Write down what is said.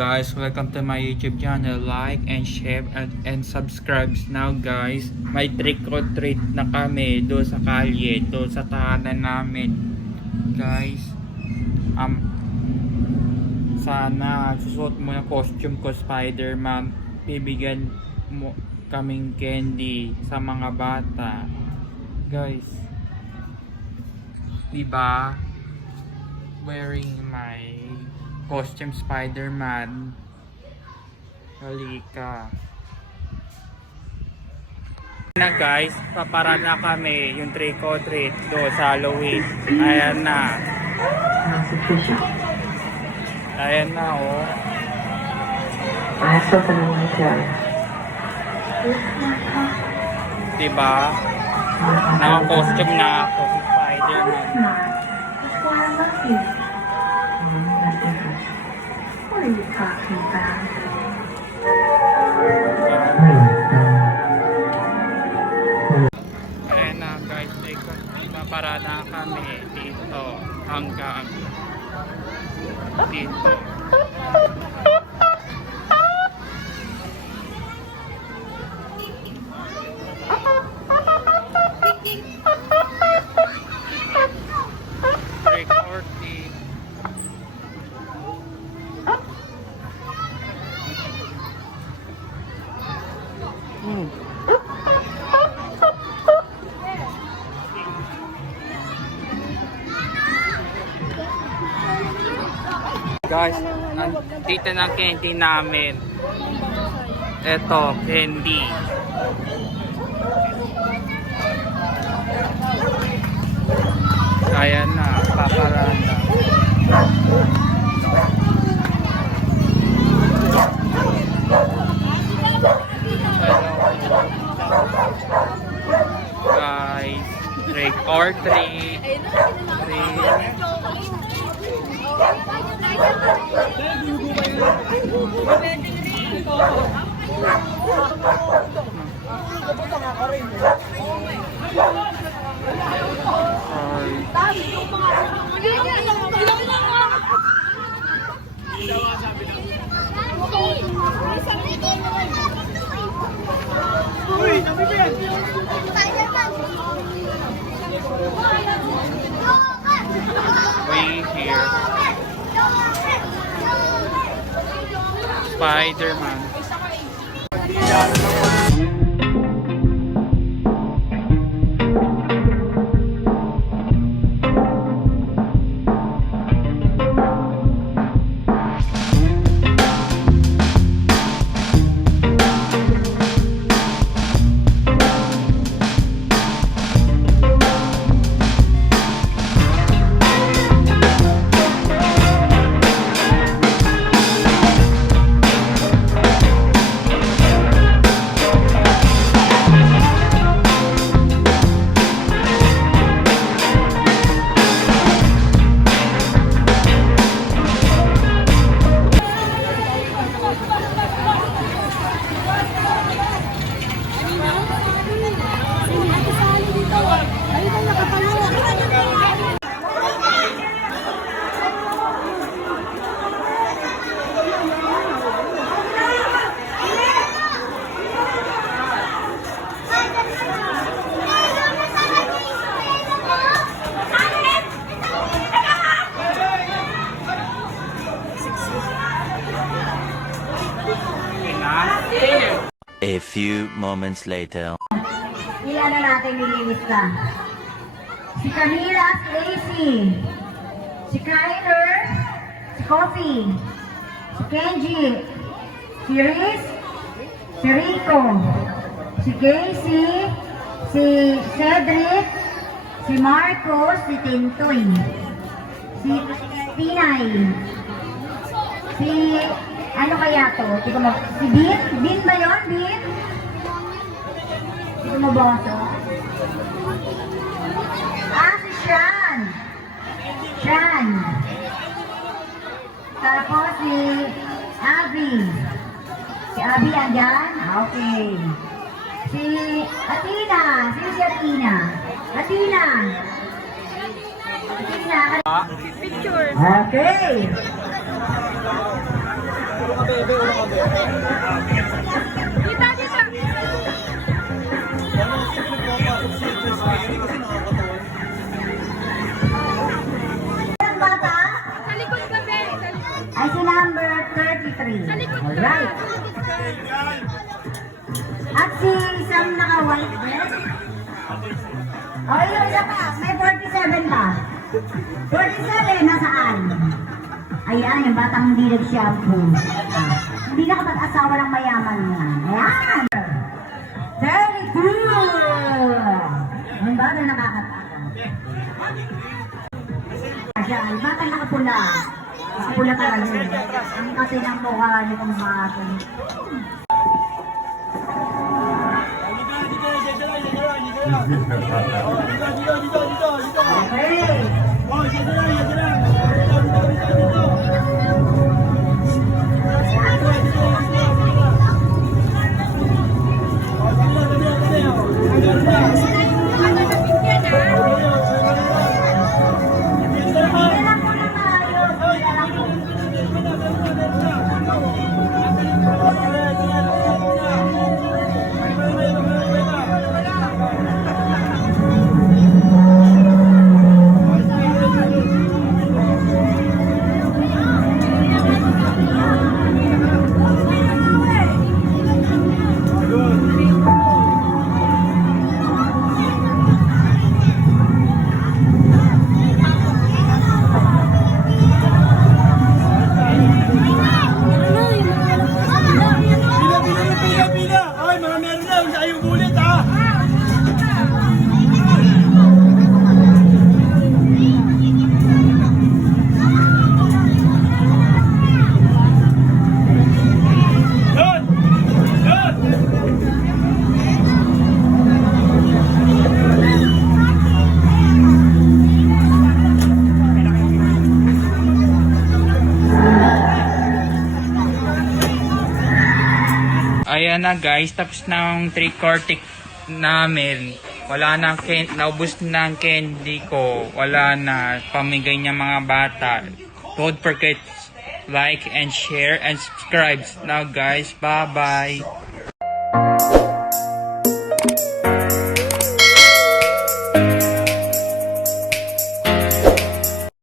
guys, welcome to my YouTube channel. Like and share and subscribe now guys. May trick or treat na kami doon sa kalye, doon sa tahanan namin. Guys, sana susuot mo na costume ko Spider-Man. Bibigyan mo kaming candy sa mga bata. Guys, diba? Wearing my costume Spider-Man. Halika na guys, papara na kami yung trick or treat do sa Halloween. Ayan na. Ayan na oh. Diba? Naka-costume na ako si Spider-Man. What are you talking about? Ayan na guys, para na kami dito hanggang dito. Trick or treat. Guys, dito na candy namin. Ito, candy. Ayan na, paparanda. Guys, trick or treat. We here. Spider-Man. A few moments later. Ilan na natin nililista? Si Camila, si Lacey, si Kyler, si Coffee, si Kenji, si Riz, si Rico, si Casey, si Cedric, si Marcos, si Tintoy, si Tinay, si ano kaya to? Si Bin? Bin ba yun? Bin? Hindi ko maboto. Si Shan. Shan. Tapos si Abby. Si Abby andyan? Okay. Si Athena. Sino si Athena? Athena. Athena. Picture. Okay. 33. Alright. At si Sam naka-white dress. O, yung isa pa. May 47 pa. 47, nasaan? Ayan, yung batang hindi nag-shampoo. Hindi nakapag-asawa ng mayaman niya. Ayan. Very good. Yung bata nakakatakot. Ayan, bata nakapula. Nakapula talaga. Ang kasi ng mukha niyo kung bata. Okay. Ayan na guys, tapos na ang trick-or-treat namin. Wala na, naubos na ang candy ko. Wala na, pamigay niya mga bata. Don't forget like and share and subscribe. Now guys, bye-bye.